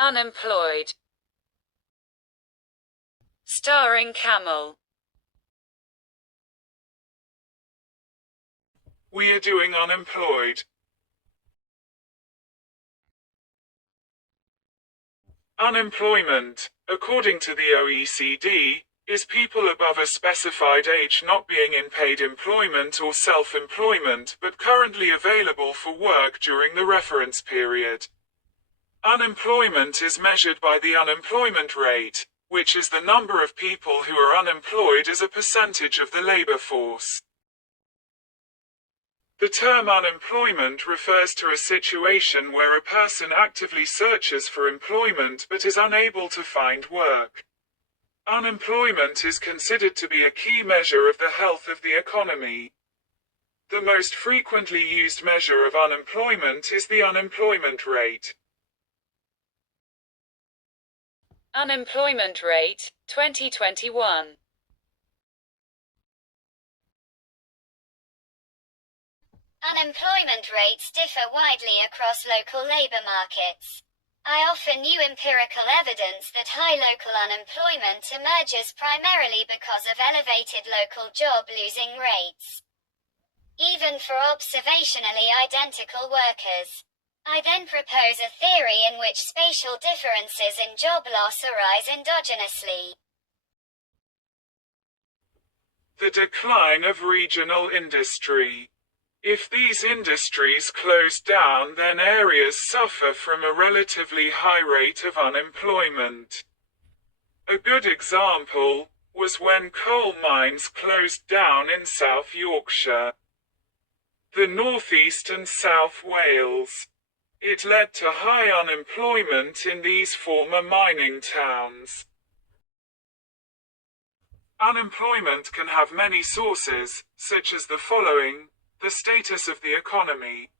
Unemployed. Starring Camel. We are doing unemployed. Unemployment, according to the OECD, is people above a specified age not being in paid employment or self-employment but currently available for work during the reference period. Unemployment is measured by the unemployment rate, which is the number of people who are unemployed as a percentage of the labor force. The term unemployment refers to a situation where a person actively searches for employment but is unable to find work. Unemployment is considered to be a key measure of the health of the economy. The most frequently used measure of unemployment is the unemployment rate. Unemployment rate, 2021. Unemployment rates differ widely across local labor markets. I offer new empirical evidence that high local unemployment emerges primarily because of elevated local job losing rates, even for observationally identical workers. I then propose a theory in which spatial differences in job loss arise endogenously. The decline of regional industry. If these industries close down, then areas suffer from a relatively high rate of unemployment. A good example was when coal mines closed down in South Yorkshire, the North East and South Wales. It led to high unemployment in these former mining towns. Unemployment can have many sources, such as the following: the status of the economy,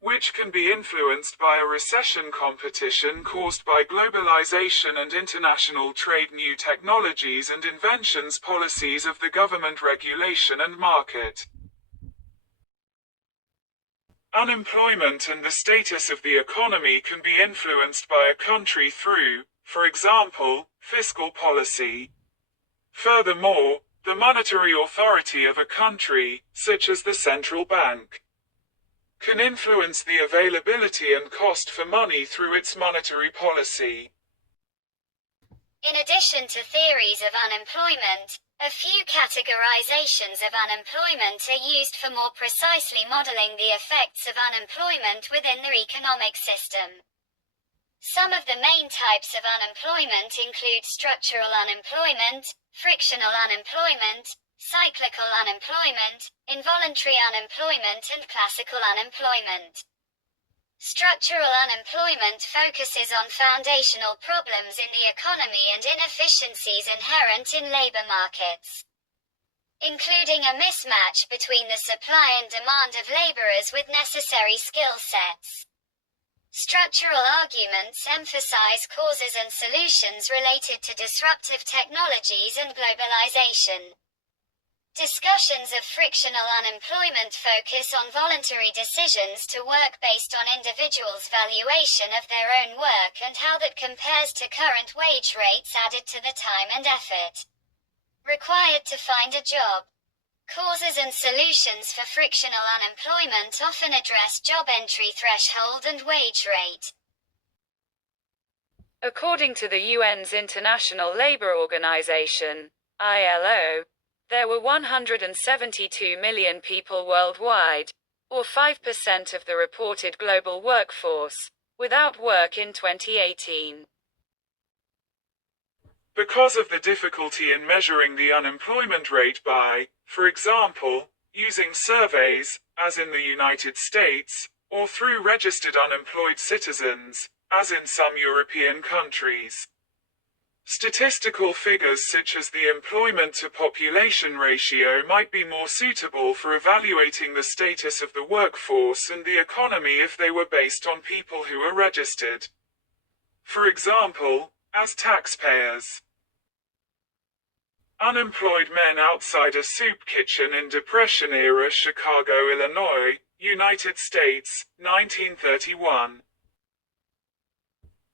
which can be influenced by a recession, competition caused by globalization and international trade, new technologies and inventions, policies of the government, regulation and market. Unemployment and the status of the economy can be influenced by a country through, for example, fiscal policy. Furthermore, the monetary authority of a country, such as the central bank, can influence the availability and cost for money through its monetary policy. In addition to theories of unemployment, a few categorizations of unemployment are used for more precisely modeling the effects of unemployment within the economic system. Some of the main types of unemployment include structural unemployment, frictional unemployment, cyclical unemployment, involuntary unemployment and classical unemployment. Structural unemployment focuses on foundational problems in the economy and inefficiencies inherent in labor markets, including a mismatch between the supply and demand of laborers with necessary skill sets. Structural arguments emphasize causes and solutions related to disruptive technologies and globalization. Discussions of frictional unemployment focus on voluntary decisions to work based on individuals' valuation of their own work and how that compares to current wage rates added to the time and effort required to find a job. Causes and solutions for frictional unemployment often address job entry threshold and wage rate. According to the UN's International Labour Organization, ILO, there were 172 million people worldwide, or 5% of the reported global workforce, without work in 2018. Because of the difficulty in measuring the unemployment rate by, for example, using surveys, as in the United States, or through registered unemployed citizens, as in some European countries, statistical figures such as the employment-to-population ratio might be more suitable for evaluating the status of the workforce and the economy if they were based on people who are registered, for example, as taxpayers. Unemployed men outside a soup kitchen in Depression-era Chicago, Illinois, United States, 1931.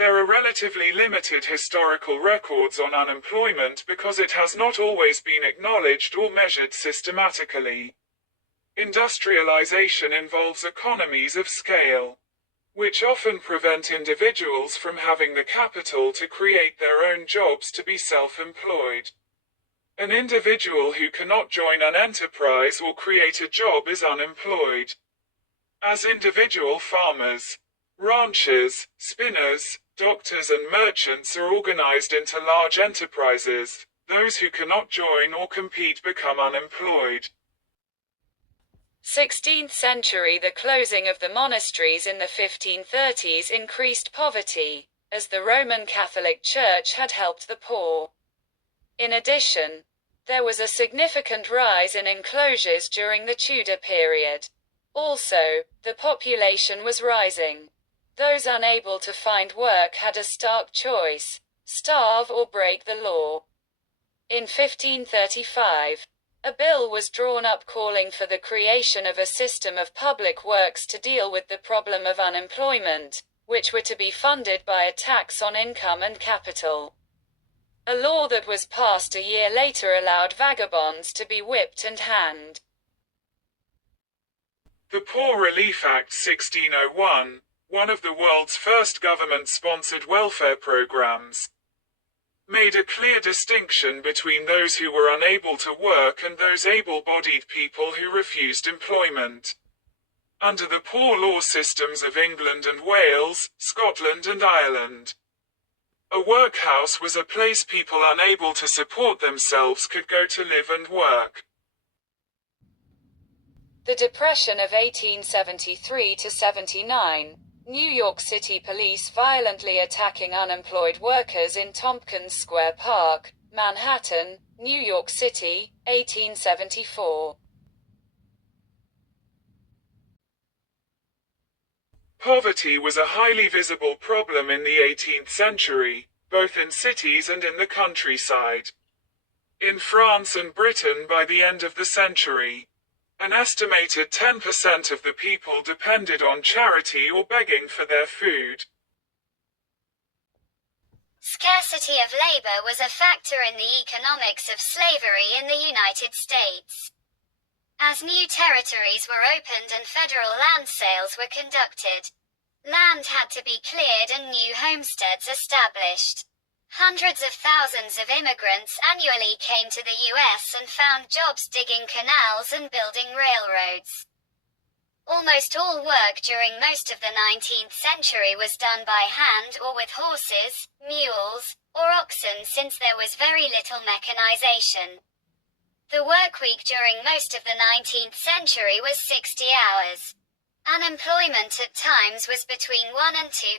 There are relatively limited historical records on unemployment because it has not always been acknowledged or measured systematically. Industrialization involves economies of scale, which often prevent individuals from having the capital to create their own jobs to be self-employed. An individual who cannot join an enterprise or create a job is unemployed. As individual farmers, ranchers, spinners, doctors and merchants are organized into large enterprises, those who cannot join or compete become unemployed. 16th century. The closing of the monasteries in the 1530s increased poverty, as the Roman Catholic Church had helped the poor. In addition, there was a significant rise in enclosures during the Tudor period. Also, the population was rising. Those unable to find work had a stark choice: starve or break the law. In 1535, a bill was drawn up calling for the creation of a system of public works to deal with the problem of unemployment, which were to be funded by a tax on income and capital. A law that was passed a year later allowed vagabonds to be whipped and hanged. The Poor Relief Act 1601, one of the world's first government-sponsored welfare programs, made a clear distinction between those who were unable to work and those able-bodied people who refused employment. Under the poor law systems of England and Wales, Scotland and Ireland, a workhouse was a place people unable to support themselves could go to live and work. The Depression of 1873 to 79. New York City police violently attacking unemployed workers in Tompkins Square Park, Manhattan, New York City, 1874. Poverty was a highly visible problem in the 18th century, both in cities and in the countryside. In France and Britain by the end of the century, an estimated 10% of the people depended on charity or begging for their food. Scarcity of labor was a factor in the economics of slavery in the United States. As new territories were opened and federal land sales were conducted, land had to be cleared and new homesteads established. Hundreds of thousands of immigrants annually came to the U.S. and found jobs digging canals and building railroads. Almost all work during most of the 19th century was done by hand or with horses, mules, or oxen since there was very little mechanization. The workweek during most of the 19th century was 60 hours. Unemployment at times was between 1 and 2%.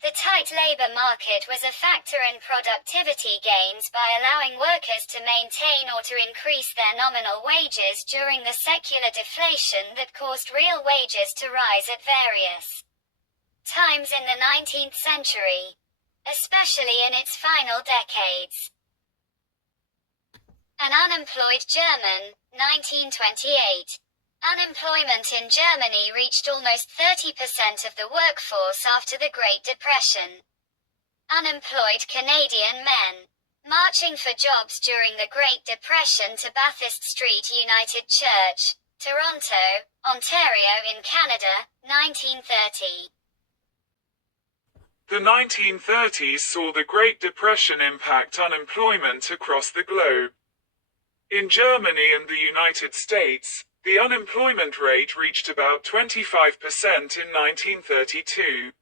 The tight labor market was a factor in productivity gains by allowing workers to maintain or to increase their nominal wages during the secular deflation that caused real wages to rise at various times in the 19th century, especially in its final decades. An unemployed German, 1928. Unemployment in Germany reached almost 30% of the workforce after the Great Depression. Unemployed Canadian men marching for jobs during the Great Depression to Bathurst Street United Church, Toronto, Ontario in Canada, 1930. The 1930s saw the Great Depression impact unemployment across the globe. In Germany and the United States, the unemployment rate reached about 25% in 1932.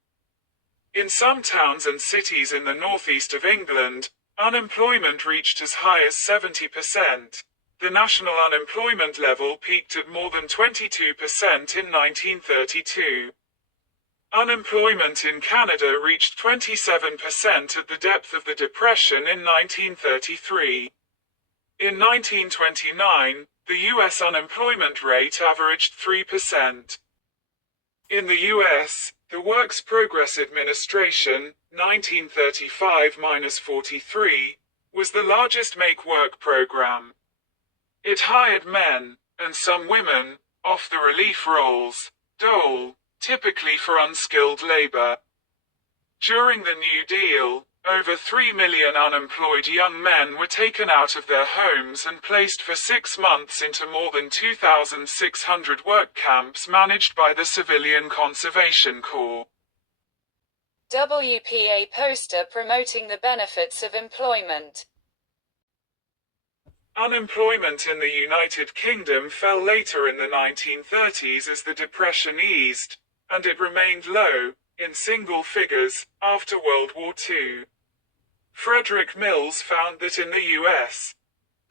In some towns and cities in the northeast of England, unemployment reached as high as 70%. The national unemployment level peaked at more than 22% in 1932. Unemployment in Canada reached 27% at the depth of the Depression in 1933. In 1929, the U.S. unemployment rate averaged 3%. In the U.S., the Works Progress Administration, 1935-43, was the largest make-work program. It hired men, and some women, off the relief rolls, dole, typically for unskilled labor. During the New Deal, over 3 million unemployed young men were taken out of their homes and placed for 6 months into more than 2,600 work camps managed by the Civilian Conservation Corps. WPA poster promoting the benefits of employment. Unemployment in the United Kingdom fell later in the 1930s as the Depression eased, and it remained low, in single figures, after World War II. Frederick Mills found that in the US,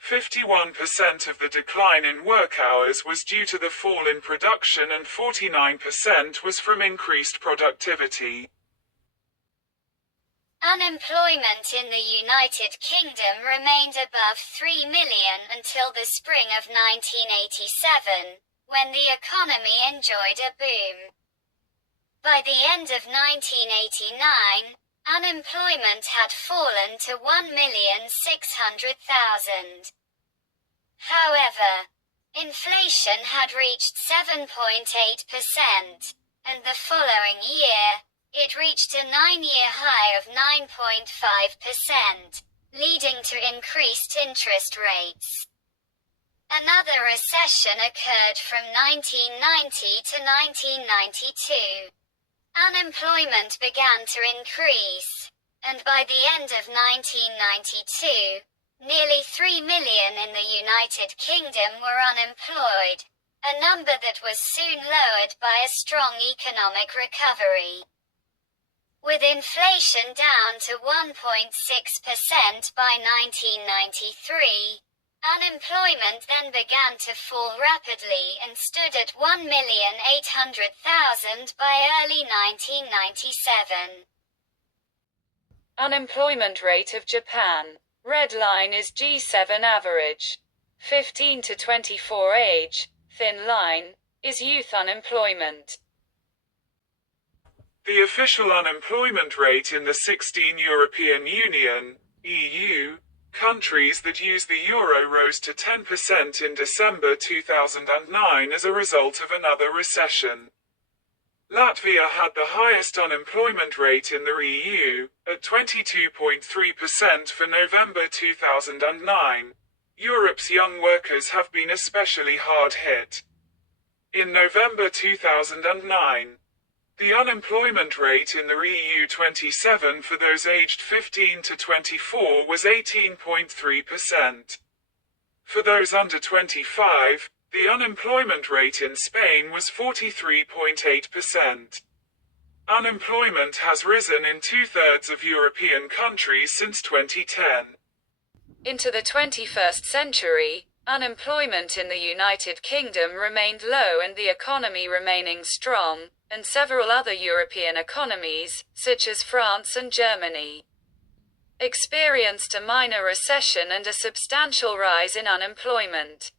51% of the decline in work hours was due to the fall in production and 49% was from increased productivity. Unemployment in the United Kingdom remained above 3 million until the spring of 1987, when the economy enjoyed a boom. By the end of 1989, unemployment had fallen to 1,600,000. However, inflation had reached 7.8%, and the following year, it reached a 9-year high of 9.5%, leading to increased interest rates. Another recession occurred from 1990 to 1992. Unemployment began to increase, and by the end of 1992, nearly 3 million in the United Kingdom were unemployed, a number that was soon lowered by a strong economic recovery. With inflation down to 1.6% by 1993, unemployment then began to fall rapidly and stood at 1,800,000 by early 1997. Unemployment rate of Japan. Red line is G7 average. 15 to 24 age. Thin line is youth unemployment. The official unemployment rate in the 16 European Union (EU) countries that use the euro rose to 10% in December 2009 as a result of another recession. Latvia had the highest unemployment rate in the EU, at 22.3% for November 2009. Europe's young workers have been especially hard hit. In November 2009, the unemployment rate in the EU 27 for those aged 15 to 24 was 18.3%. For those under 25, the unemployment rate in Spain was 43.8%. Unemployment has risen in 2/3 of European countries since 2010. Into the 21st century, unemployment in the United Kingdom remained low and the economy remaining strong, and several other European economies, such as France and Germany, experienced a minor recession and a substantial rise in unemployment.